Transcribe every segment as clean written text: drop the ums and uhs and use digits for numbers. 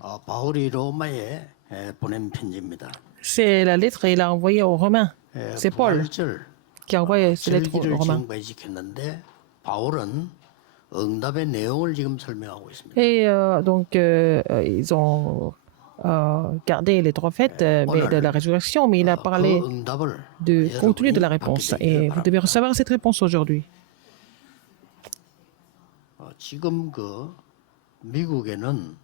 바울이 로마에 보낸 편지입니다. C'est la lettre qu'il a envoyée aux Romains. C'est Paul 부활절 qui a envoyé cette lettre aux 절기를 Romains. 지금 지켰는데 바울은 응답의 내용을 지금 설명하고 있습니다. Et donc, ils ont gardé les trois fêtes mais de la résurrection, mais il a parlé 그 응답을 du contenu de la 여러분이 réponse. 받게 Et 되기를 vous devez 바랍니다. recevoir cette réponse aujourd'hui. 지금 그 미국에는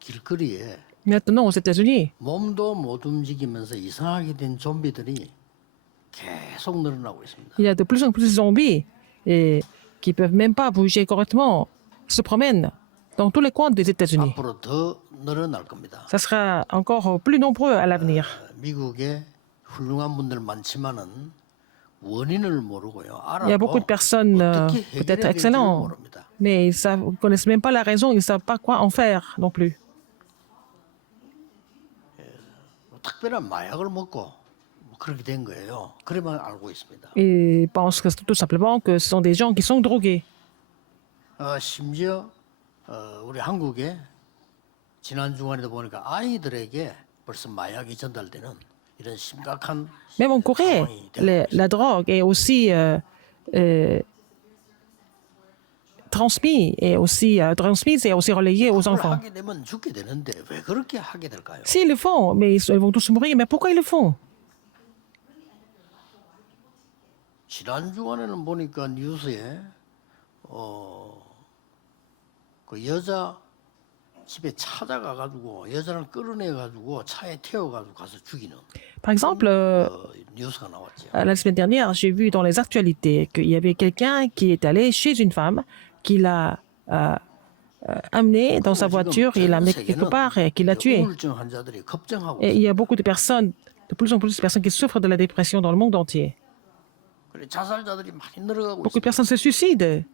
길거리에 Maintenant, aux États-Unis, 몸도 못 움직이면서 이상하게 된 좀비들이 계속 늘어나고 있습니다. il y a de plus en plus de zombies et qui ne peuvent même pas bouger correctement, se promènent dans tous les coins des États-Unis. 앞으로 더 늘어날 겁니다. Ça sera encore plus nombreux à l'avenir. 미국에 훌륭한 분들 많지만은 원인을 모르고요. Il y a beaucoup de personnes 어떻게 peut-être 해결해야 될지를 excellentes, 모릅니다. mais ils ne connaissent même pas la raison, ils ne savent pas quoi en faire non plus. 특별한 마약을 먹고 뭐 그렇게 된 거예요. 그래만 알고 있습니다. Ils pensent que tout simplement que ce sont des gens qui sont drogués. 심지어 우리 한국에 지난 주간에도 보니까 아이들에게 벌써 마약이 전달되는 이런 심각한 Même en Corée, 상황이 되고 la drogue est aussi transmise et aussi relayée aux 그걸 enfants. 하게 되면 죽게 되는데 왜 그렇게 하게 될까요? S'ils le font, mais ils vont tous mourir, mais pourquoi ils le font? 지난 주간에는 보니까 뉴스에 그 여자 집에 찾아가 가지고 여자를 끌어내 가지고 차에 태워 가지고 가서 죽이는 Par exemple, 뉴스가 나왔죠. la semaine dernière, j'ai vu dans les actualités qu'il y avait quelqu'un qui est allé chez une femme, qui l'a amenée dans sa voiture, il l'a amenée quelque part et qui l'a tuée. 우울증 환자들이 급증하고 Et il y a beaucoup de personnes, de plus en plus de personnes qui souffrent de la dépression dans le monde entier. 그래 자살자들이 많이 늘어가고 Beaucoup de 있습니다. personnes se suicident.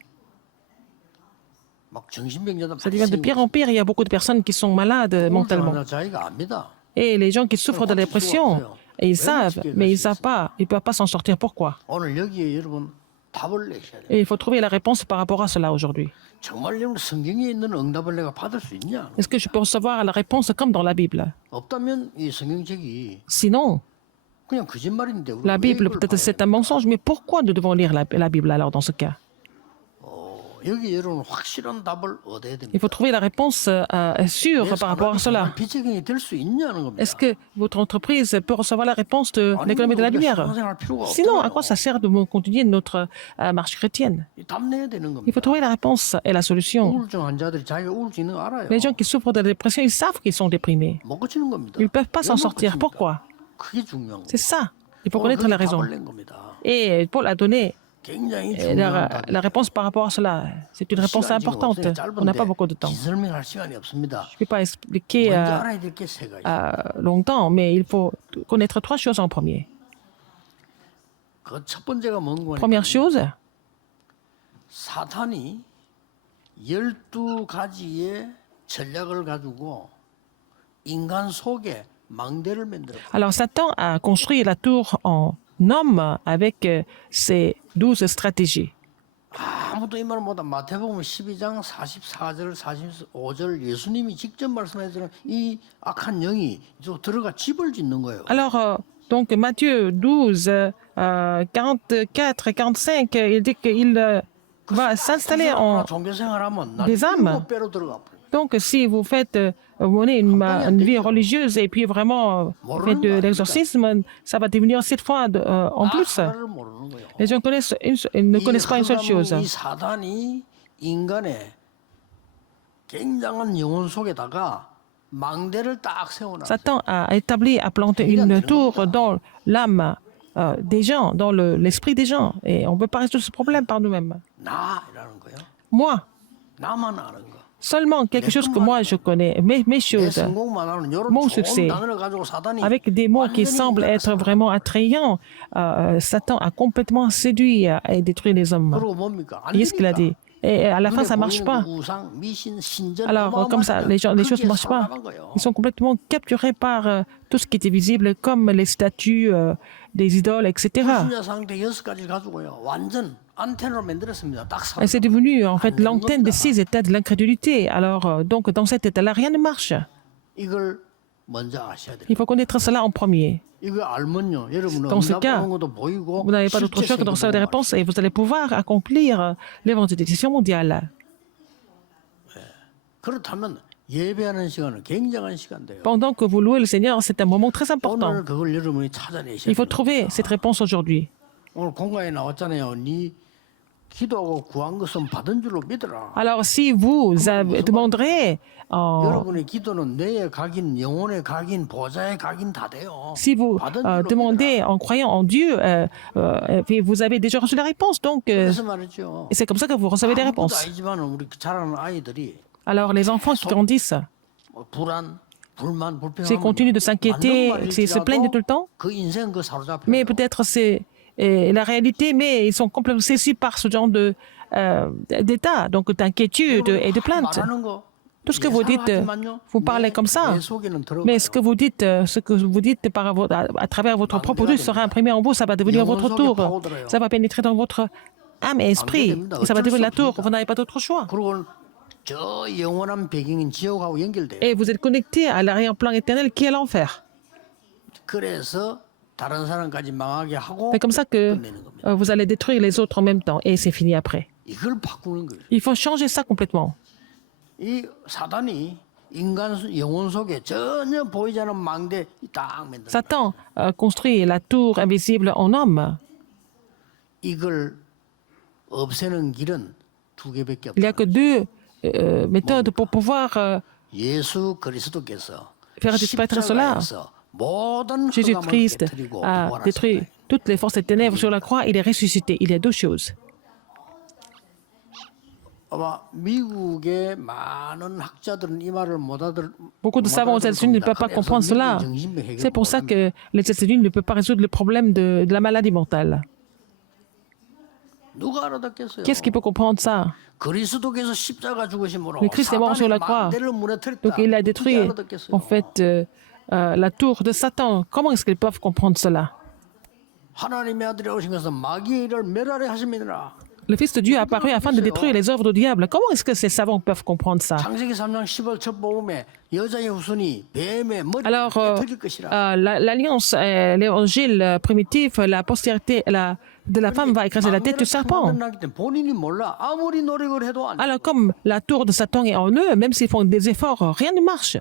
막 정신병자도 Ça 많이 devient de 생기고 pire en pire. Il y a beaucoup de personnes qui sont malades 우울증 mentalement. 환자 자기가 압니다. Et les gens qui souffrent de la dépression, ils savent, mais ils ne savent pas. Ils ne peuvent pas s'en sortir. Pourquoi? 오늘 여기에 여러분 답을 내셔야 돼요. Et il faut trouver la réponse par rapport à cela aujourd'hui. 정말 여러분 성경에 있는 응답을 내가 받을 수 있냐? Est-ce que je peux recevoir la réponse comme dans la Bible? 없다면 이 성경책이 Sinon, 그냥 거짓말인데 우리가 la 왜 Bible, 이걸 peut-être 봐야 c'est un mensonge, mais pourquoi nous devons lire la Bible alors dans ce cas? 여기 여러분 확실한 답을 얻어야 Il 됩니다. faut trouver la réponse sûre par rapport à cela. 비책경이 될 수 있냐는 겁니다. Est-ce que votre entreprise peut recevoir la réponse de l'économie de la lumière? Sinon, à quoi ça sert de continuer notre marche chrétienne? 답 내야 되는 Il faut 겁니다. trouver la réponse et la solution. 우울증 환자들이 자기가 우울증 있는 거 알아요. Les gens qui souffrent de la dépression, ils savent qu'ils sont déprimés. 못 고치는 겁니다. Ils ne peuvent pas s'en 왜 못 sortir. 고칩니까? Pourquoi? 그게 중요한 C'est 거예요. ça. Il faut connaître la raison. 답을 낸 겁니다. Et Paul a donné 굉장히 중요한 답이에요. la réponse par rapport à cela. C'est une réponse 시간이 지금 importante. 없으니 On n'a pas 짧은데 beaucoup de temps. 기 설명할 시간이 없습니다. Je ne peux pas expliquer 먼저 알아야 될 게 세 가지. longtemps, mais il faut connaître trois choses en premier. 그 첫 번째가 뭔 거냐? Première chose, 사탄이 12가지의 전략을 가지고 인간 속에 망대를 만들어. alors Satan a construit la tour en homme avec ses 12 stratégies. 아무도 이 말을 못한 마태복음 12장 44절 45절 예수님이 직접 말씀하시는 이 악한 영이 저 들어가 집을 짓는 거예요. Alors, donc Matthieu 12, 44 et 45, il dit qu'il va s'installer en... 종교생활하면 des âmes. 7배로 들어가 버려요. Donc, si vous faites, vous menez une vie religieuse et puis vraiment vous faites de l'exorcisme, ça va devenir 7 fois en plus. 하나를 모르는 거예요. Les gens ne connaissent pas une seule chose. 이 사단이 인간의 굉장한 영혼 속에다가 망대를 딱 세워놨어요. Satan a établi, a planté une tour dans l'âme des gens, dans l'esprit des gens. Et on ne peut pas résoudre ce problème par nous-mêmes. 나라는 거예요. Moi, 나만 아는 거. seulement quelque chose que moi je connais, mes 내 choses, 성공만 하는 이런 mon 좋은 succès, 단어를 가지고 사단이 avec des mots qui 완전히 semblent 인간을 être vraiment attrayants, Satan a complètement séduit et détruit les hommes. 그리고 뭡니까? 안 Voyez ce qu'il a 되니까. dit. Et à la fin, ça ne marche pas. 우상, mi신, 신전, Alors, comme ça, les choses ne marchent pas. Ils sont complètement capturés par tout ce qui était visible, comme les statues des idoles, etc. 신자 상태 6가지 가지고요. 완전 안테나로 만들었습니다. 딱 Et c'est devenu en fait 안 되는 l'antenne de 겁니다. ces états de l'incrédulité. Alors, donc, dans cet état-là, rien ne marche. 이걸 먼저 아셔야 돼요. Il faut connaître cela en premier. 이거 알면요, 여러분은 Dans ce cas, 응답 오는 것도 보이고 vous n'avez pas d'autre choix que de recevoir des réponses et vous allez pouvoir accomplir l'évangélisation mondiale. 그렇다면 예배하는 시간은 굉장한 시간인데요. Pendant que vous louez le Seigneur, c'est un moment très important. 오늘 그걸 여러분이 찾아내셔야 Il faut 돼요. trouver cette réponse aujourd'hui. 오늘 공간에 나왔잖아요. 네 기도하고 구한 것은 받은 줄로 믿어라. Alors, si vous demanderez, 여러분의 기도는 뇌에 각인, 영혼의 각인, 보좌의 각인 다 돼요. si vous 받은 줄로 demandez en croyant en Dieu, puis vous avez déjà reçu la réponse. Donc, 그래서 말이죠. c'est comme ça que vous recevez des 아무것도 réponses. 아니지만 우리 자라는 아이들이 Alors, les enfants qui grandissent, 뭐 불안, 불만, s'ils 불평하면 continuent de s'inquiéter, s'ils se plaignent tout le temps, 그 인생 그 사로잡혀. mais peut-être c'est la réalité, mais ils sont complètement saisis par ce genre d'état, donc d'inquiétude et de plainte. Tout ce que vous dites, vous parlez comme ça, mais ce que vous dites à travers votre propre bouche sera imprimé en vous, ça va devenir votre tour, ça va pénétrer dans votre âme et esprit, et ça va devenir la tour, vous n'avez pas d'autre choix. 그리고 저 영원한 배경인 지옥하고 연결돼요. Et vous êtes connecté à l'arrière-plan éternel qui est l'enfer. 그래서 다른 사람까지 망하게 하고 C'est comme ça que 끝내는 겁니다. vous allez détruire les autres en même temps, et c'est fini après. 이걸 바꾸는 거예요. Il faut changer ça complètement. 이 사단이 인간 영혼 속에 전혀 보이지 않는 망대 딱 만든다. Satan construit la tour invisible en homme. 이걸 없애는 길은 두 개밖에 Il n'y a 없다. que deux méthodes pour pouvoir 예수 그리스도께서 faire disparaître cela. 십자가에서 모든 흑암을 Jésus-Christ 깨뜨리고 a détruit 부활하셨다. toutes les forces des ténèbres sur la croix, il est ressuscité. Il y a deux choses. 아마 미국의 많은 학자들은 이 말을 못 알아들. Beaucoup de savants aux États-Unis ne peuvent pas comprendre cela. C'est pour ça que les États-Unis ne peuvent pas résoudre le problème de la maladie mentale. 누가 알아듣겠어요? Qu'est-ce qui peut comprendre ça? 그리스도께서 십자가 죽으심으로 Le Christ est mort sur la croix. 망대를 무너뜨렸다. Donc il a 어떻게 détruit 알아듣겠어요? en fait la tour de Satan. Comment est-ce qu'ils peuvent comprendre cela? 하나님의 아들이 오신 것은 마귀의 일을 멸하려 하심이니라. Le Fils de Dieu est apparu afin de détruire les œuvres du diable. Comment est-ce que ces savants peuvent comprendre ça? 창세기 3장 10월 첫 복음에 여자의 후손이 뱀의 머리를 Alors, 깨뜨릴 것이라. l'alliance, l'évangile primitif, la postérité de la femme va écraser la tête du serpent. 만들어놨기 때문에 본인이 몰라. 아무리 노력을 해도 안 돼. Alors, comme la tour de Satan est en eux, même s'ils font des efforts, rien ne marche.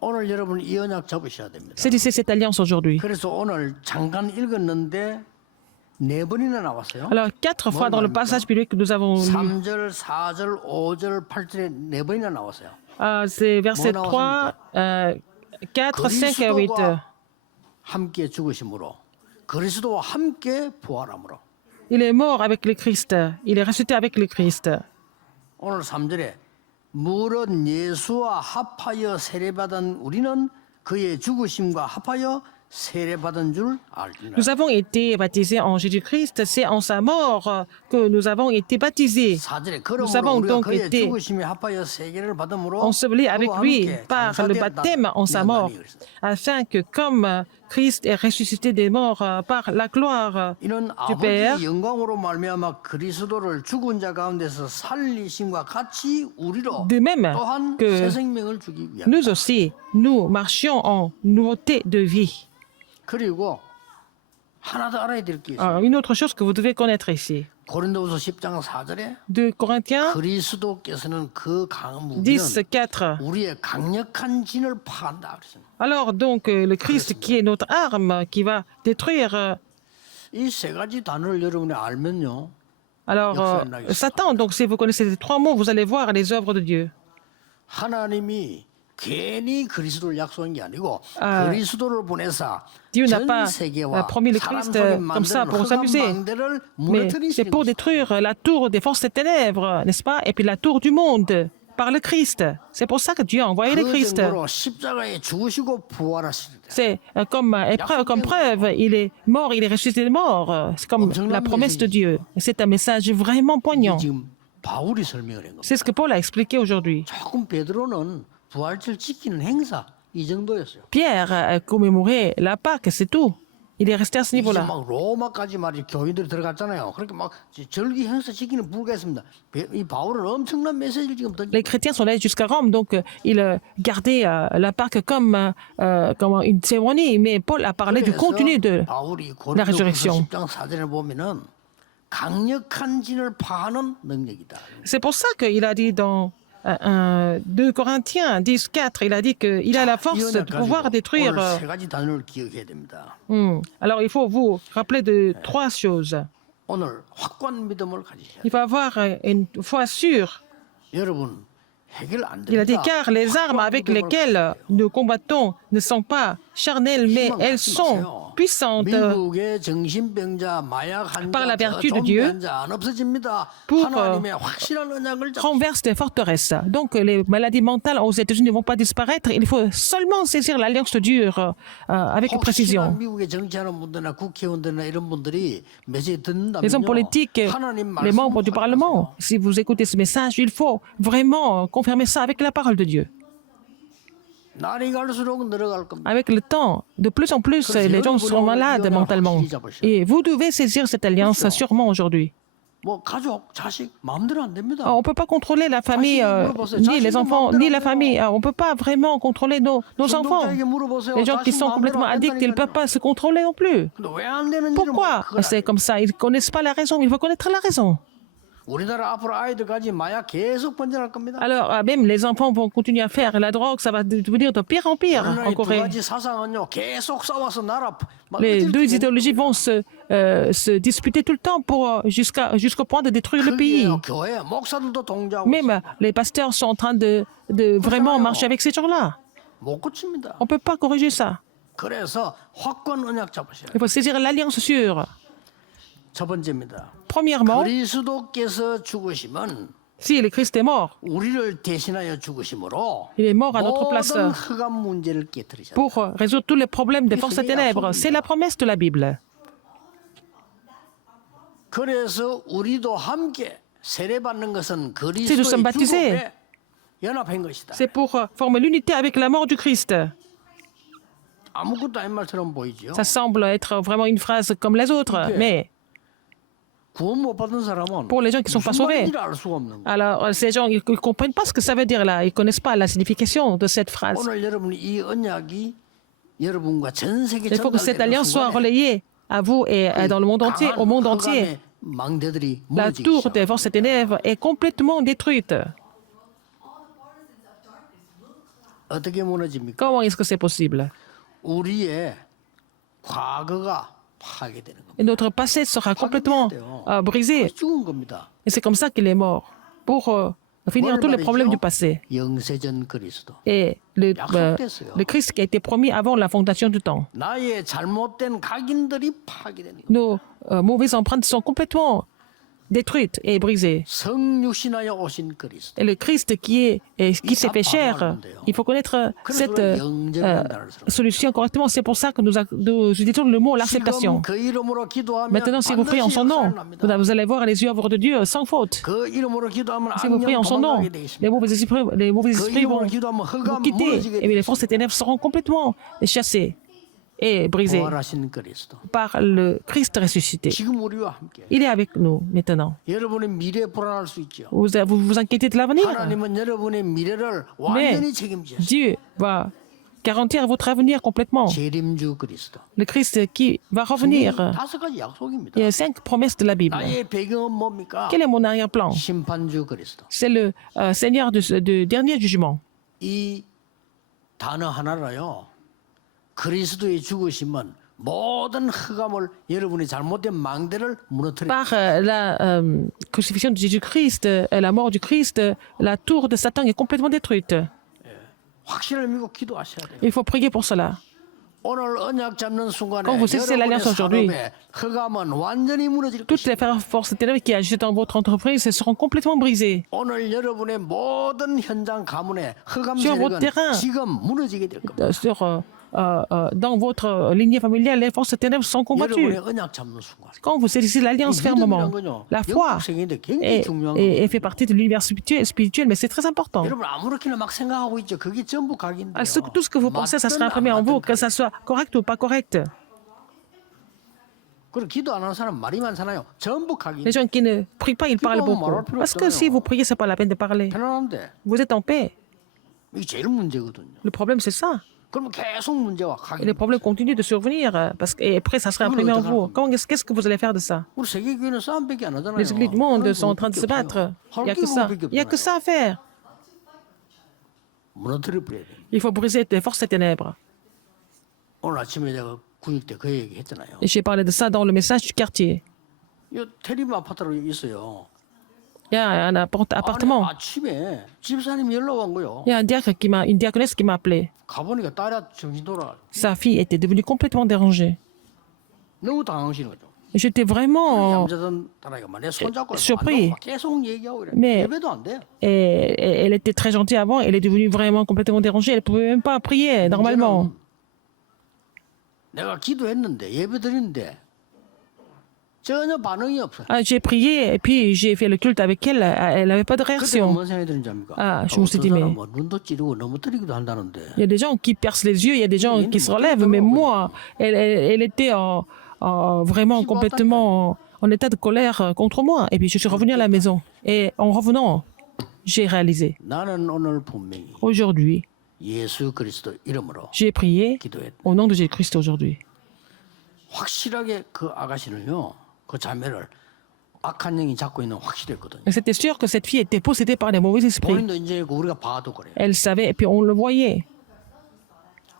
오늘 여러분 이 언약 잡으셔야 됩니다. Saisissez cette alliance aujourd'hui. 그래서 오늘 잠깐 읽었는데 네 번이나 나왔어요. Alors, 4 fois dans le passage biblique que nous avons lu, 3절, 4절, 5절, 8절에 네 번이나 나왔어요. c'est verset 3, 4, 5 et 8. 그리스도와 함께 죽으심으로 그리스도와 함께 부활함으로. Il est mort avec le Christ. Il est ressuscité avec le Christ. 오늘 3절에 물은 예수와 합하여 세례받은 우리는 그의 죽으심과 합하여 세례받은 줄 알리라. Nous avons été baptisés en Jésus-Christ. C'est en sa mort que nous avons été baptisés. 4절에 Nous avons 그러므로 우리가 donc 그의 été 죽으심에 합하여 세계를 받음으로 ensevelis avec 그와 lui 함께 par le 감사되었다. baptême en sa mort, 내가 그랬어. afin que comme Christ est ressuscité des morts par la gloire 이는 du Père, 아버지의 영광으로 말미암아 그리스도를 죽은 자 가운데서 살리심과 같이 우리로 de même 또한 que 새 생명을 주기 위함. nous aussi, nous marchions en nouveauté de vie. 그리고 하나 더 알아야 될 게 있어요. Une autre chose que vous devez connaître ici. 고린도후서 10장 4절에 2 Corinthiens 그리스도께서는 그 강한 무기는 10, 4. 우리의 강력한 진을 파한다 그랬습니다. Alors donc, le Christ qui est notre arme, qui va détruire... 이 세 가지 단어를 여러분이 알면요. Alors, Satan, donc si vous connaissez ces 3 mots, vous allez voir les œuvres de Dieu. 하나님이 괜히 그리스도를 약속한 게 아니고 아, 그리스도를 보내사 Dieu n'a 전 pas 세계와 promis le 사람 Christ 속에 comme ça 만드는 pour 흑암 s'amuser. 망대를 Mais c'est 무너뜨리시는 pour 거죠. détruire la tour des forces des ténèbres, n'est-ce pas? Et puis la tour du monde par le Christ. C'est pour ça que Dieu a envoyé le 그 Christ. 정도로 십자가에 죽으시고 부활하시는데 C'est comme épreuve, comme preuve, il est mort, il est ressuscité des morts. C'est comme la promesse de Dieu. C'est un message vraiment poignant. 지금 바울이 설명을 한 겁니다. C'est ce que Paul a expliqué aujourd'hui. 조금 베드로는 부활절 지키는 행사 이 정도였어요. Pierre a commémoré la Pâque, c'est tout. Il est resté à ce 이제 niveau-là. 막 로마까지 말이 교인들이 들어갔잖아요. 그렇게 막 절기 행사 시키는 불가했습니다. 이 바울은 엄청난 메시지를 지금 던지. Les chrétiens sont allés jusqu'à Rome, donc ils gardaient la Pâque comme une cérémonie, mais Paul a parlé du contenu de 바울이 la résurrection. 10장 4절에 보면은 강력한 진을 파하는 능력이다. C'est pour ça qu'il a dit dans 2 Corinthiens 10:4, il a dit qu'il a la force de pouvoir détruire. 오늘 세 가지 단어를 기억해야 됩니다. Alors il faut vous rappeler de 3 choses. 오늘 확고한 믿음을 가지셔야 돼요. Il faut avoir une foi sûre. 여러분 해결 안 Il a dit 됩니다. car les armes avec lesquelles nous combattons ne sont pas charnelles, mais elles sont puissantes 미국의 정신병자, 마약 환자, par la vertu de 좀비 Dieu 환자 안 없어집니다. pour 하나님의 확실한 언약을 잡. renverse des forteresses. Donc les maladies mentales aux États-Unis ne vont pas disparaître. Il faut seulement saisir l'alliance dure avec 혹시나 précision. 미국의 정치하는 분들이나 국회의원들이나 이런 분들이 메시지 듣는다면요. Les hommes politiques, 하나님 les membres du 말씀을 Parlement, si vous écoutez ce message, il faut vraiment confirmer ça avec la parole de Dieu. 날이 갈수록 늘어갈 겁니다. Avec le temps, de plus en plus, les gens seront malades mentalement. Et vous devez saisir cette alliance sûrement aujourd'hui. 뭐 가족, 자식 마음대로 안 됩니다. On ne peut pas contrôler la famille, ni les enfants, ni la famille. On ne peut pas vraiment contrôler nos enfants. 성도자에게 물어보세요. Les gens qui 자식 sont 마음대로 complètement 안 addicts, ils ne peuvent 된다니까요. pas se contrôler non plus. 근데 왜 안 되는지는 Pourquoi c'est comme ça? Ils ne connaissent pas la raison. Il faut connaître la raison. 우리나라 앞으로 아이들까지 마약 계속 번져날 겁니다. Alors, même les enfants vont continuer à faire la drogue, ça va devenir de pire en pire en 우리나라의 두 Corée. 가지 사상은요 계속 싸워서 나라 막 Les 어딜 deux 때 idéologies vont se disputer tout le temps jusqu'au point de détruire le pays. 그게요, 교회 목사들도 동조하고 Même les pasteurs sont en train de vraiment marcher avec ces gens-là. 못 고칩니다. On ne peut pas corriger ça. 그래서 확고한 언약 잡으셔야 돼요. Il faut saisir l'alliance sûre. 첫 번째입니다. Premièrement, 그리스도께서 죽으심은 si le Christ est mort, 우리를 대신하여 죽으심으로 il est mort à notre place 모든 흑암 문제를 깨뜨리셨다. pour résoudre tous les problèmes des forces des ténèbres. C'est la promesse de la Bible. 그래서 우리도 함께 세례받는 것은 Si nous 그리스도의 sommes baptisés, 죽음에 연합한 것이다. c'est pour former l'unité avec la mort du Christ. 아무것도 아닌 말처럼 보이죠. Ça semble être vraiment une phrase comme les autres, mais 구원 못 받은 사람은 pour les gens qui ne sont pas 무슨 sauvés, 말인지 알 수가 없는 거예요. alors ces gens, ils ne comprennent pas ce que ça veut dire là. Ils ne connaissent pas la signification de cette phrase. 오늘 여러분이 이 언약이 여러분과 전 세계 Il faut que cette 전달되는 alliance soit 순간에 relayée à vous et dans le monde entier, au monde entier. 흑암의 망대들이 La 무너지기 tour 시작. des forces des ténèbres est complètement détruite. 어떻게 무너집니까? Comment est-ce que c'est possible? 우리의 과거가 파괴되는 겁니다. Et notre passé sera complètement brisé. 죽은 겁니다. Et c'est comme ça qu'il est mort, pour finir tous les problèmes du passé. 영세전 그리스도. Et le Christ qui a été promis avant la fondation du temps. 나의 잘못된 각인들이 파괴되는 겁니다. Nos mauvaises empreintes sont complètement détruites et brisées. 성육신하여 오신 그리스도. Et le Christ qui s'est fait chair, il faut connaître cette solution correctement. C'est pour ça que nous utilisons le mot l'acceptation. 지금 그 이름으로 기도하면 Maintenant, si vous priez en 반드시 son nom, 역사합니다. vous allez voir les œuvres de Dieu sans faute. 그 이름으로 기도하면 Si vous priez en son nom, 도망가게 돼 있습니다. les mauvais 그 esprits vont 이름으로 기도하면 vous 흑암 quitter 무너지게 et les forces des ténèbres seront complètement chassées et brisées 부활하신 그리스도. par le Christ ressuscité. 지금 우리와 함께. Il est avec nous maintenant. 여러분의 미래 불안할 수 있죠. Vous vous inquiétez de l'avenir, 하나님은 여러분의 미래를 완전히 책임지셨어요. Dieu va garantir votre avenir complètement. 재림주 그리스도. Le Christ qui va revenir. 5가지 약속입니다. Il y a 5 promesses de la Bible. 나의 배경은 뭡니까? Quel est mon arrière-plan? 심판주 그리스도. C'est le Seigneur du dernier jugement. 이 단어 하나로요. 그리스도의 죽으심은 모든 흑암을 여러분의 잘못된 망대를 무너뜨려. Par la crucifixion de Jésus-Christ, la mort du Christ, la tour de Satan est complètement détruite. 확신을 믿고 기도하셔야 돼요. Il faut prier pour cela. 오늘 언약 잡는 순간에 Quand vous saisissez 여러분의 l'alliance aujourd'hui, 산업에 흑암은 완전히 무너질 Toutes 것이다. les forces ténèbres qui agissent dans votre entreprise seront complètement brisées. 오늘 여러분의 모든 현장 가문에 흑암 Sur votre 세력은 terrain. 지금 무너지게 될 겁니다. Dans votre lignée familiale, les forces ténèbres sont combattues. 여러분의 언약 잡는 순간. Quand vous saisissez l'alliance fermement, la foi 영적생인데 굉장히 중요한 거예요. fait partie de l'univers spirituel, mais c'est très important. 여러분 아무렇게나 막 생각하고 있죠. 그게 전부 각인데요. Tout ce que vous pensez, ça sera imprimé en vous, que ça soit correct ou pas correct. 그리고 기도 안 하는 사람 말이 많잖아요. 전복하기 Les gens qui ne prient pas, ils parlent beaucoup. Parce que si vous priez, c'est pas la peine de parler. 편안한데 Vous êtes en paix. 이게 제일 문제거든요. Le problème, c'est ça. 그러면 계속 문제와 Et 각이. les problèmes continuent de survenir. Parce que, et après, ça sera imprimé en vous. Qu'est-ce que vous allez faire de ça? 우리 세계교회는 싸움밖에 안 하잖아요. Les églises du monde sont en train de se battre. Il n'y a que ça. Il n'y a que ça à faire. 무너뜨려 버려야 돼. Il faut briser les forces des ténèbres. 오늘 아침에 제가 군육 때 그 얘기 했잖아요. Et j'ai parlé de ça dans le message du quartier. 이 테리브 아파트로 있어요. Il y a un appartement. 아니, 아침에 집사님이 연락 온 거요. Il y a une diaconesse qui m'a appelé. 가보니까 딸이 정신 돌아. Sa fille était devenue complètement dérangée. 너무 당황하시는 거죠. Et j'étais vraiment 남자든 딸아이가 내 손잡고 surpris. 막 계속 얘기하고 이래. Mais- 예배도 안 돼. et elle était très gentille avant. Elle est devenue vraiment complètement dérangée. Elle ne pouvait même pas prier normalement. 내가 기도했는데 예배 드리는데 전혀 반응이 없어. Ah, j'ai prié et puis j'ai fait le culte avec elle. Elle n'avait pas de 그때 réaction. 뭔 생각이 드는지 압니까? 아, je me suis dit, 어떤 mais- 사람은 뭐 눈도 찌르고 넘어뜨리기도 한다는데. Il y a des gens qui percent les yeux, il y a des gens qui se relèvent. Mais moi, elle était vraiment complètement en état de colère contre moi. Et puis je suis revenue à la maison. Et en revenant, j'ai réalisé. 나는 오늘 분명히 Aujourd'hui, 예수 그리스도 이름으로 j'ai prié 기도했다. au nom de Jésus-Christ aujourd'hui. 확실하게 그 아가씨를요, 그 자매를 악한 영이 잡고 있는 확실했거든요. Et c'était sûr que cette fille était possédée par des mauvais esprits. 본인도 인정했고 우리가 봐도 그래요. Elle savait et puis on le voyait.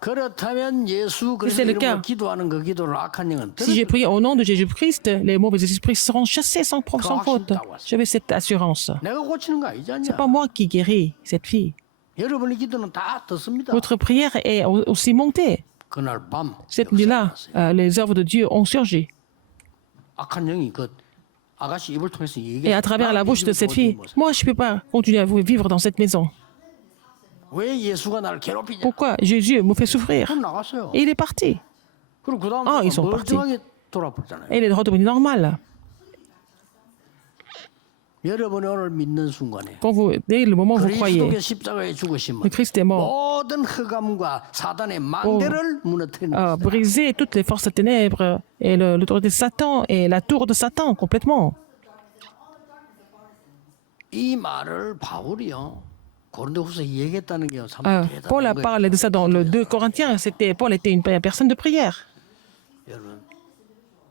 그렇다면 예수 그리스도 c'est le cas. 이름으로 기도하는 그 기도를 악한 영은 Si j'ai prié au nom de Jésus-Christ, les mauvais esprits seront chassés sans faute. J'avais cette assurance. 내가 고치는 거 아니지 C'est 않냐? pas moi qui guéris cette fille. 여러분의 기도는 다 듣습니다. Votre prière est aussi montée. 그날 밤 Cette nuit-là, les œuvres de Dieu ont surgi. 악한 영이 그 아가씨 입을 통해서 얘기해. Et à travers la bouche de cette fille, moi, je ne peux pas continuer à vivre dans cette maison. 왜 예수가 나를 괴롭히냐? Pourquoi Jésus me fait souffrir? 그럼 나갔어요. Et il est parti. 그리고 그 다음 ils sont 멀쩡하게 돌아버렸잖아요. Et il est redevenu normal. 여러분이 오늘 믿는 순간에 Dès le moment où vous croyez, 그리스도의 십자가에 죽으심은 le Christ est mort. 모든 흑암과 사단의 망대를 무너뜨리는 것이다. Briser toutes les forces des ténèbres et l'autorité de Satan et la tour de Satan complètement. 이 말을 바울이요 고린도후서 얘기했다는 게 참 Paul a 대단한 parlé 거예요. de ça dans le 2 Corinthiens. Paul était une personne de prière. 여러분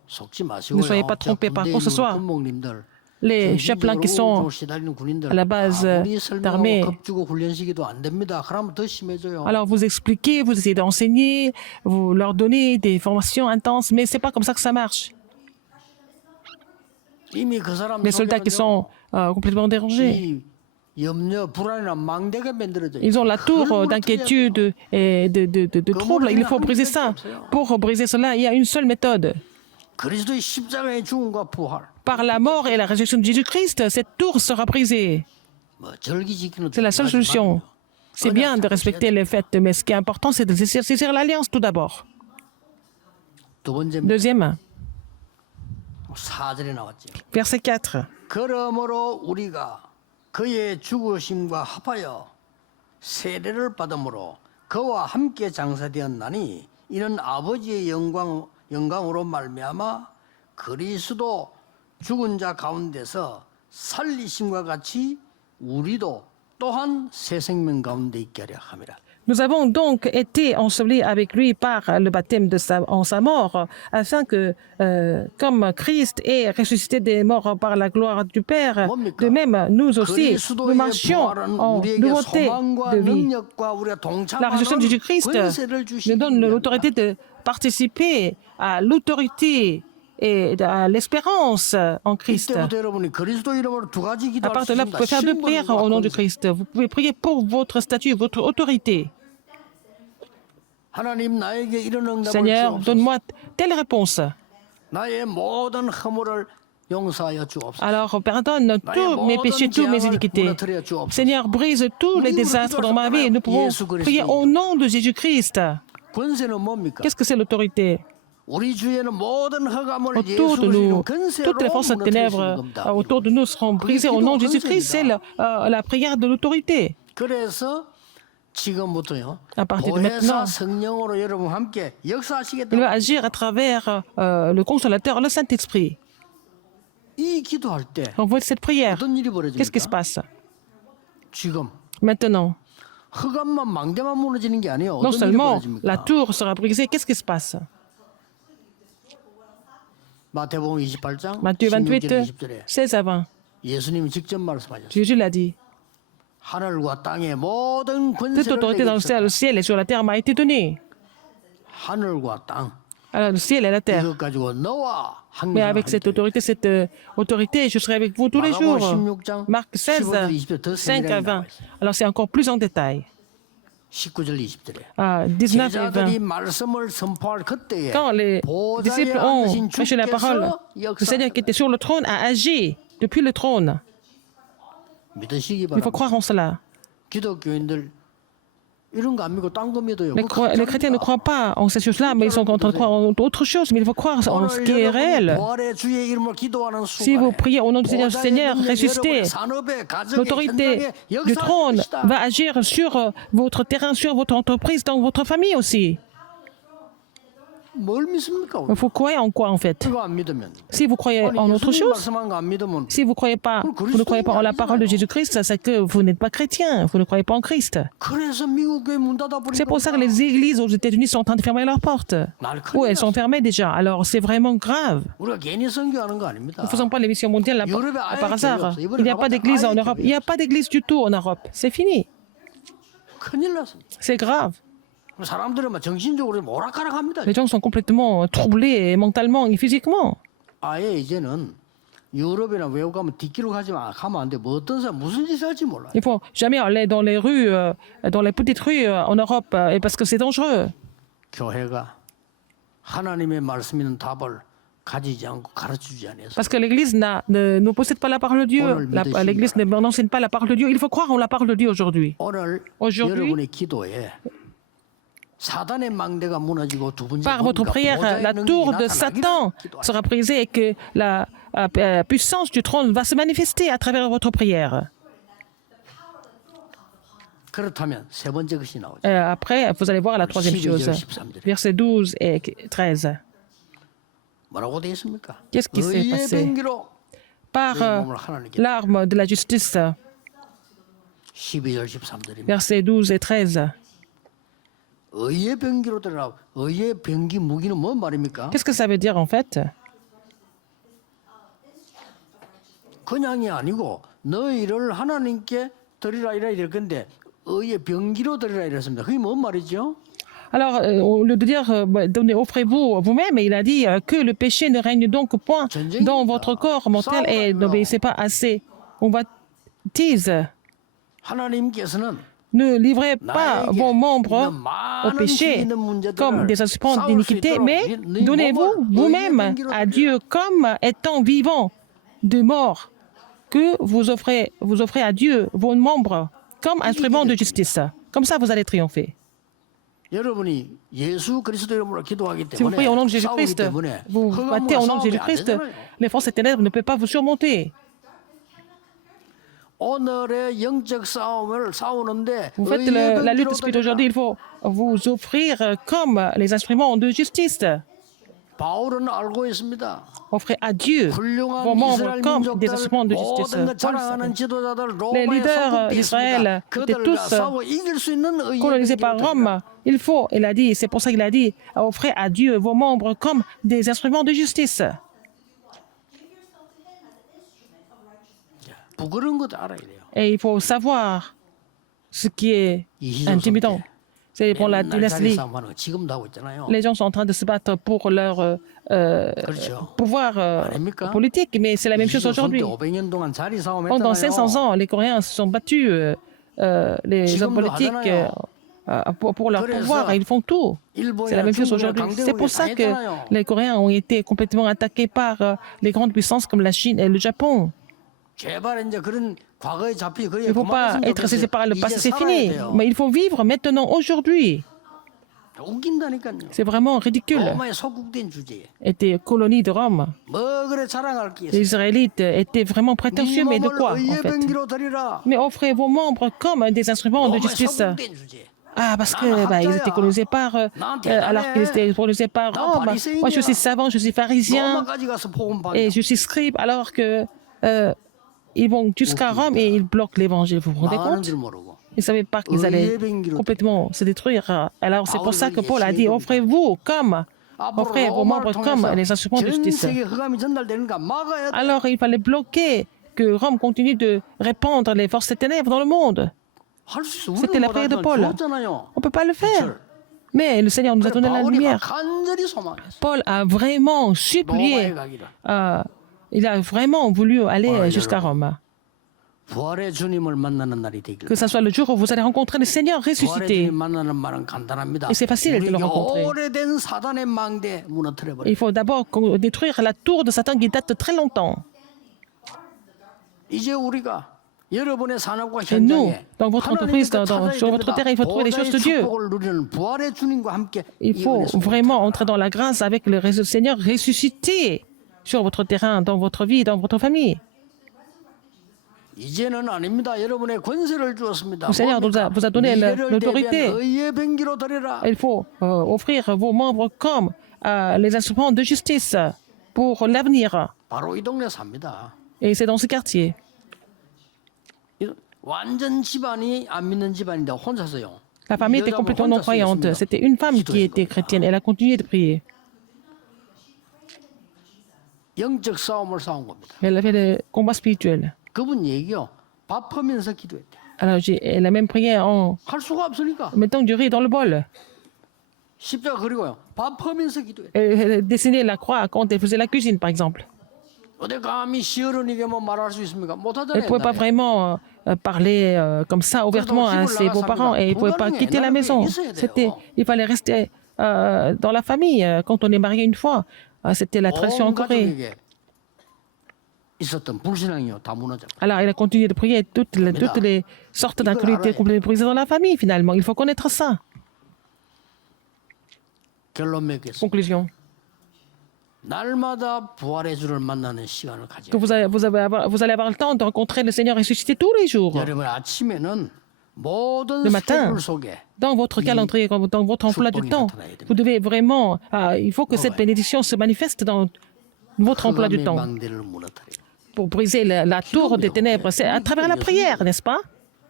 속지 마시고요. Ne soyez pas trompés par contre ce soir. 군목님들, Les chapelains qui sont 시달리는 군인들 à la base 아무리 d'armée. 설명하고 겁주고 훈련시키도 안 됩니다. 그러면 더 심해져요. Alors vous expliquez, vous essayez d'enseigner, vous leur donnez des formations intenses, mais c'est pas comme ça que ça marche. 이미 그 사람 Les soldats qui sont complètement dérangés, 이 염려, 불안이나 망대가 만들어져. ils ont la tour d'inquiétude et de trouble. Il faut briser ça. Pour briser cela, il y a une seule méthode. 그리스도의 십자가의 죽음과 부활. Par la mort et la résurrection de Jésus-Christ, cette tour sera brisée. 뭐 절기 지키는 C'est la seule solution. C'est bien de respecter les fêtes, mais ce qui est important, c'est de saisir l'alliance tout d'abord. 두 번째 Deuxième, 4절에 나왔지. verset 4. 그러므로 우리가 그의 죽으심과 합하여 세례를 받음으로 그와 함께 장사되었나니 이는 아버지의 영광으로 말미암아 그리스도 죽은 자 가운데서 살리심과 같이 우리도 또한 새 생명 가운데 있게 하려 함이라. Nous avons donc été ensevelis avec lui par le baptême en sa mort, afin que, comme Christ est ressuscité des morts par la gloire du Père, de même, nous aussi, nous marchions en nouveauté de vie. La résurrection de Jésus-Christ nous donne l'autorité de participer à l'autorité et à l'espérance en Christ. À partir de là, vous pouvez faire deux prières au nom de Christ. Vous pouvez prier pour votre statut, votre autorité. Seigneur, donne-moi telle réponse. Alors, pardonne tous mes péchés, toutes mes iniquités. Seigneur, brise tous les désastres dans ma vie. Nous pouvons prier au nom de Jésus-Christ. Qu'est-ce que c'est l'autorité? Autour de nous, toutes les forces de ténèbres autour de nous seront brisées au nom de Jésus-Christ. C'est la prière de l'autorité. 지금부터요. À partir de 보혜사 maintenant, 성령으로 여러분 함께 il va 역사하시겠다. agir à travers le consolateur, le Saint-Esprit. 이 기도할 때 Quand vous faites cette prière, 어떤 일이 qu'est-ce qui se 벌어집니까? passe? 지금 Maintenant, 흑암만 망대만 무너지는 게 아니에요. non 어떤 일이 seulement la 벌어집니까? tour sera brisée, qu'est-ce qui se passe? 마태복음 28장 Matthieu 28, 16절 20절에 16 à 20. 예수님이 직접 말씀하셨어요. Jésus l'a dit. 하늘과 땅의 모든 Toute 권세를 autorité 내게 dans 주셨다. le ciel et sur la terre m'a été donnée. 하늘과 땅 Alors, le ciel et la terre. 이것 가지고 너와 Mais 항상 avec cette autorité, je serai avec vous tous les jours. Marc 16, 5 à 20. Alors, c'est encore plus en détail. 19절 20절에 19 et 20. 제자들이 말씀을 선포할 그때에 Quand les disciples 보좌에 ont 앉으신 prêché la parole, 주께서 le Seigneur qui était sur le trône a agi depuis le trône. 믿으시기 Il faut 바랍니다. croire en cela. 기독교인들 이런 거 안 믿고 딴 거 믿어요. Les chrétiens ne croient pas en ces choses-là, mais ils sont en train de croire en autre chose. Mais il faut croire en ce qui est réel. Si vous priez au nom du Seigneur ressuscité, l'autorité du trône va agir sur votre terrain, sur votre entreprise, dans votre famille aussi. 뭘 믿습니까? Il faut croire en quoi en fait? 그거 안 믿으면 Si vous croyez en autre 예수님 chose, 말씀한 거 안 믿으면 si vous ne croyez pas en la parole de Jésus-Christ, c'est que vous n'êtes pas chrétien, vous ne croyez pas en Christ. 그래서 미국 교회 문 닫아 C'est pour ça que 버리니까 les églises aux États-Unis sont en train de fermer leurs portes. Ou elles sont fermées déjà. Alors c'est vraiment grave. 우리가 괜히 선교하는 거 아닙니다. Ne faisons pas l'émission mondiale là, par hasard. Il n'y a pas d'église en Europe. Il n'y a pas d'église du tout en Europe. C'est fini. 큰일 났습니다. C'est grave. 사람들은 막 정신적으로 오락가락합니다. Les gens sont complètement troublés mentalement et physiquement. 아예 이제는 유럽이나 외국 가면 뒷길로 가면 안 돼. 뭐 어떤 사람 무슨 짓을 할지 몰라요. Il faut jamais aller dans les rues, dans les petites rues en Europe, et parce que c'est dangereux. 교회가 하나님의 말씀 있는 답을 가지지 않고 가르치지 않아서 Parce que l'Église ne possède pas la parole de Dieu. L'Église n'enseigne pas la parole de Dieu. Il faut croire en la parole de Dieu aujourd'hui. 오늘 Aujourd'hui, 여러분의 기도에 사단의 망대가 무너지고 두 번째 par votre prière, la tour de Satan sera brisée et que la puissance du trône va se manifester à travers votre prière. 그렇다면 세 번째 것이 나오죠. Après, vous allez voir la troisième chose. Versets 12 et 13. 뭐라고 되어 있습니까? Qu'est-ce qui s'est 의의 passé? 병기로 Par l'arme de la justice. 12절 13절입니다. Versets 12 et 13. 의의 병기로 들어라. 의의 병기 무기는 뭔 말입니까? Qu'est-ce que ça veut dire en fait? 그냥이 아니고 너희를 하나님께 드리라 이라 이럴 건데 의의 병기로 드리라 이랬습니다. 그게 뭔 말이죠? Alors, au lieu de dire donnez, offrez-vous vous-même, il a dit que le péché ne règne donc point dans votre corps mortel et n'obéissez pas assez. On baptise. 하나님께서는 Ne livrez pas vos membres au péché comme des instruments d'iniquité, mais donnez-vous vous-même à Dieu comme étant vivant de mort, que vous offrez à Dieu vos membres comme instruments de justice. Comme ça, vous allez triompher. 여러분이 예수 그리스도 이름으로 기도하기 Si vous 때문에 priez au nom de 싸우기 Jésus-Christ, 때문에 vous battez au nom de Jésus-Christ, les forces des ténèbres ne peuvent pas vous surmonter. 오늘의 영적 싸움을 싸우는데 Vous faites la lutte spirituelle aujourd'hui, il faut vous offrir comme les instruments de justice. 바울은 알고 있습니다. Offrez à Dieu 훌륭한 vos membres 이스라엘 comme des 민족들 instruments de justice. 모든 것 자랑하는 지도자들 Les 로마의 leaders 성읍에 d'Israël 있습니다. étaient 그들과 tous 싸워 이길 수 있는 의의 colonisés par 병기로 Rome. Il faut, il a dit, c'est pour ça qu'il a dit, offrez à Dieu vos membres comme des instruments de justice. 부끄러운 것도 알아야 돼요. Et il faut savoir ce qui est intimidant. C'est pour la 맨날 자리 dynastie. 싸움하는 거 지금도 하고 있잖아요. Les gens sont en train de se battre pour leur 그렇죠. pouvoir 아닙니까? politique, mais c'est la même chose aujourd'hui. 500년 동안 자리 싸움 Pendant 했잖아요. 500 ans, les Coréens se sont battus, les hommes politiques, pour leur pouvoir. Ils font tout. C'est la même chose aujourd'hui. C'est pour ça que les Coréens ont été complètement attaqués par les grandes puissances comme la Chine et le Japon. 제발 이제 그런 과거에 잡히 그래 Il ne faut pas être saisi par le passé, c'est fini. Mais il faut vivre maintenant, aujourd'hui. 웃긴다니까요. C'est vraiment ridicule. 로마에 속국된 주제에 Était colonie de Rome. 뭐 그래 자랑할 게 Les 있어. Israélites étaient vraiment prétentieux, mais de quoi en 의의 fait? 병기로 드리라. Mais offrez vos membres comme des instruments de 로마에 justice. 속국된 주제에. Ah, parce que bah, ils étaient colonisés par, alors qu'ils étaient colonisés par Rome. Moi, je suis savant, je suis pharisien 로마까지 가서 복음 받. et je suis scribe, alors que ils vont jusqu'à Rome et ils bloquent l'évangile. Vous vous rendez 망하는 compte? 줄 모르고. Ils ne savaient pas qu'ils allaient complètement se détruire. Alors c'est pour ça que Paul a dit offrez-vous comme, offrez vos membres comme les instruments de 전 justice. 세계 흑암이 전달되는가 막아야 돼. Alors il fallait bloquer que Rome continue de répandre les forces des ténèbres dans le monde. 할 수 있어. C'était la prière de Paul. 줬잖아요. On ne peut pas le faire. Mais le Seigneur nous a donné la 바울이 lumière. 간절히 소망했어. Paul a vraiment supplié, 로마에 가기를. il a vraiment voulu aller jusqu'à Rome. 부활의 주님을 만나는 날이 되길. Que ce soit le jour où vous allez rencontrer le Seigneur 부활의 ressuscité. 주님 만나는 말은 간단합니다. Et c'est facile de le rencontrer. 오래된 사단의 망대 무너뜨려 버려. Il faut d'abord détruire la tour de Satan qui date de très longtemps. 이제 우리가 여러분의 산업과 Et nous, 현장에 dans votre entreprise, sur votre terrain, il faut trouver les choses de Dieu. 축복을 누리는 부활의 주님과 함께 Il faut vraiment entrer dans la grâce avec le Seigneur ressuscité sur votre terrain, dans votre vie, dans votre famille. 이제는 아닙니다. 여러분의 권세를 주었습니다. Le Seigneur vous a donné l'autorité. 의의 병기로 드리라. Il faut offrir vos membres comme les instruments de justice pour l'avenir. 바로 이 동네 삽니다. Et c'est dans ce quartier. 완전 집안이 안 믿는 집안인데 혼자서요. La famille était complètement non-croyante. C'était une femme qui était chrétienne. Elle a continué de prier. 영적 싸움을 싸운 겁니다. Elle avait le combat spirituel. 그분 얘기요. 밥하면서 기도했대. Alors, elle a même prié en 할 수가 없으니까 mettant du riz dans le bol. 십자가 그리고요. 밥하면서 기도했대. Elle dessinait la croix quand elle faisait la cuisine, par exemple. 어디 감히 시어른에게 뭐 말할 수 있습니까? Elle 못하잖아요. ne pouvait pas vraiment parler comme ça ouvertement à ses beaux-parents et elle ne pouvait pas quitter la maison. Il fallait rester dans la famille. Quand on est marié une fois, c'était la tradition en Corée. 있었던 불신앙이요 다 무너져. Alors, elle a continué de prier. Toutes les sortes d'incrédulité complètement brisées dans la famille, finalement. Il faut connaître ça. 결론 맺겠습니다. Conclusion. 날마다 부활의 주를 만나는 시간을 가져요. Que vous allez avoir le temps de rencontrer le Seigneur ressuscité tous les jours. 여러분 아침에는 모든 Le matin, 스케줄 속에 dans votre calendrier, dans votre emploi du temps, vous devez vraiment, il faut que cette bénédiction se manifeste dans votre emploi du 흑암의 temps 망대를 무너뜨려. pour briser la tour des ténèbres. C'est à travers la prière, n'est-ce pas?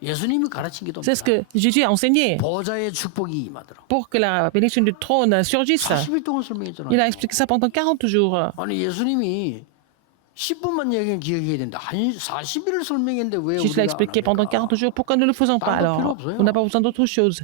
예수님이 가르친 C'est ce 기도입니다. que Jésus a enseigné 보좌의 축복이 임하도록. pour que la bénédiction du trône surgisse. 40일 동안 Il 설명했잖아요. a expliqué ça pendant 40 jours. 아니 예수님이 10분만 얘기는 기억해야 된다. 한 40일을 설명했는데 왜 Jésus l'a 우리가 안 expliqué pendant 합니까? 40 jours. Pourquoi ne le faisons pas alors? On n'a pas besoin d'autre chose.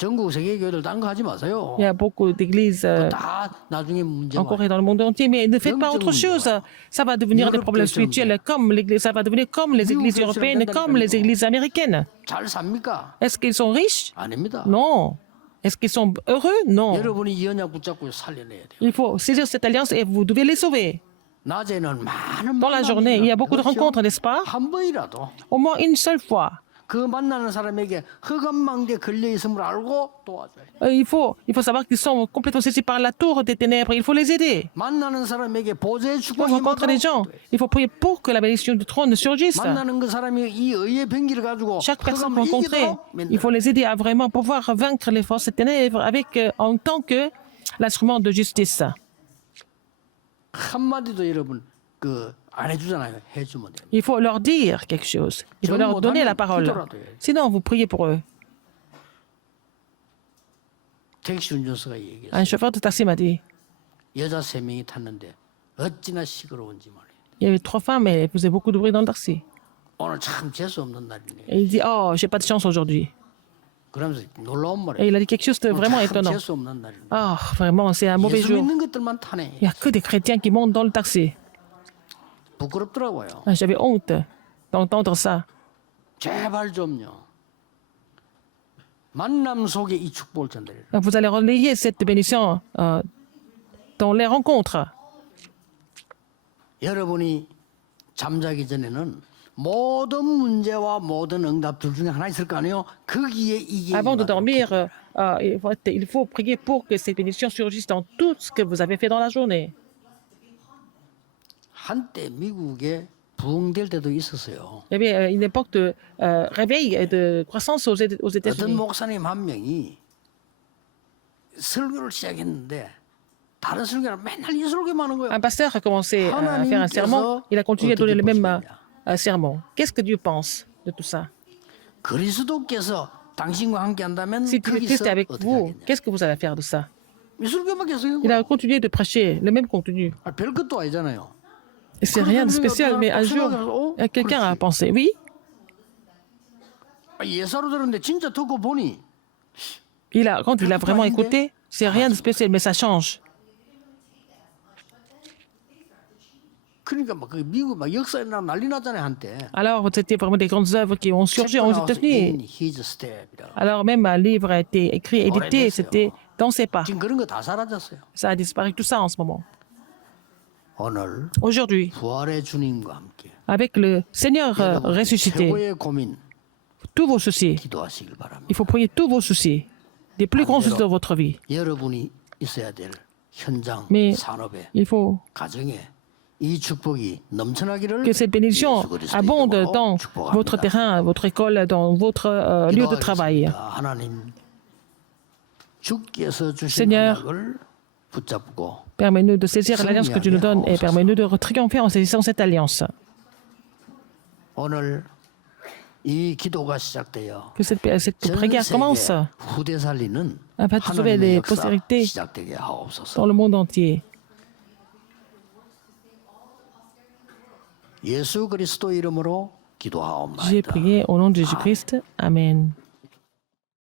전국 세계 교회들 딴 거 하지 마세요. Il y a beaucoup d'églises 다 나중에 문제가 en Corée, dans le monde entier, mais ne faites pas autre chose. Ça va devenir des problèmes spirituels comme l'église, ça va devenir comme les églises européennes, comme les églises américaines. 잘 삽니까? Est-ce qu'ils sont riches? 아닙니다. Non. Est-ce qu'ils sont heureux? Non. 여러분이 이 언약 붙잡고 살려내야 돼요. Il faut saisir cette alliance et vous devez les sauver. 낮에는 많은 Dans la journée, il y a beaucoup de rencontres, n'est-ce pas? 한 번이라도 Au moins une seule fois. 그 만나는 사람에게 흑암망대에 걸려 있음을 알고 도와줘요. Il faut savoir qu'ils sont complètement saisis par la tour des ténèbres. Il faut les aider. 만나는 사람에게 보좌의 Pour 축복이 rencontrer les gens, 임하도록 il faut prier pour que la bénédiction du trône surgisse. 만나는 그 사람이 이 의의 병기를 가지고 Chaque personne 흑암을 rencontrée, 이기도록 il faut les aider à vraiment pouvoir vaincre les forces des ténèbres avec, en tant que l'instrument de justice. 한마디도 여러분 안 해주잖아요. 해주면 돼요. Il faut leur dire quelque chose. Il faut leur donner la parole. Sinon, vous priez pour eux. 택시 운전수가 얘기했어요. Un chauffeur de taxi m'a dit, 여자 3명이 탔는데 어찌나 시끄러운지 말이에요. il y avait 3 femmes et elles faisaient beaucoup de bruit dans le taxi. 오늘 참 재수 없는 날이네. Et il dit, oh, j'ai pas de chance aujourd'hui. 그러면서 놀라운 Et 말이에요. il a dit quelque chose de vraiment 참 étonnant. 재수 없는 날이네. Ah, vraiment, c'est un mauvais 예수 jour. 믿는 것들만 타네. Il n'y a que des chrétiens qui montent dans le taxi. 부끄럽더라고요. Ah, j'avais honte d'entendre ça. 제발 좀요. 만남 속에 이 축복을 전달해요. Vous allez relayer cette bénédiction dans les rencontres. 여러분이 잠자기 전에는 모든 문제와 모든 응답들 중에 하나 있을 거 아니에요. 거기에 이게 Avant de 임하도록 dormir, 기도해라. il faut prier pour que cette bénédiction surgisse dans tout ce que vous avez fait dans la journée. 한때 미국에 부흥될 때도 있었어요. Il y avait une époque de réveil et de croissance aux 어떤 États-Unis. 목사님 한 명이 설교를 시작했는데 다른 설교는 맨날 이 설교만 하는 거예요. Un pasteur a commencé à faire un sermon, il a continué à donner le même sermon. Qu'est-ce que Dieu pense de tout ça? 그리스도께서 당신과 함께 한다면 Si Christ 거기서 est avec 어떻게 vous, 하겠냐? qu'est-ce que vous allez faire de ça? 이 설교만 계속 한 Il a 거예요. continué de prêcher le même contenu. 별것도 아니잖아요. Et c'est rien de spécial, mais un jour, quelqu'un a pensé, oui, 예사로 들었는데 진짜 듣고 보니 quand il a vraiment écouté, c'est rien de spécial, mais ça change. 그러니까 막 그 미국 막 역사에 난리 났잖아요 한때. Alors, c'était vraiment des grandes œuvres qui ont surgi aux États-Unis. In His Step이라고. Alors, même un livre a été écrit, édité, c'était dans ses pas. 지금 그런 거 다 사라졌어요. Ça a disparu tout ça en ce moment. 오늘 Aujourd'hui, 부활의 주님과 함께 avec le Seigneur ressuscité, 최고의 고민 tous vos soucis, 기도하시길 바랍니다. il faut prier tous vos soucis, des plus grands soucis de votre vie. 여러분이 있어야 될 현장, Mais 산업에, il faut 가정에 이 축복이 넘쳐나기를 que cette bénédiction 예수 그리스도의 abonde 이름으로 dans 축복합니다. votre terrain, votre école, dans votre lieu de travail. 기도하겠습니다. 하나님 주께서 주신 Seigneur, 언약을 붙잡고 Permets-nous de saisir l'alliance que Dieu nous donne et permets-nous de triompher en saisissant cette alliance. 오늘 이 기도가 시작되어 Que cette 전 prière 세계 commence 후대 살리는 afin de sauver 하나님의 les 역사 postérités 시작되게 하옵소서. dans le monde entier. 예수 그리스도 이름으로 J'ai 기도하옵나이다. prié au nom de Jésus-Christ. Amen.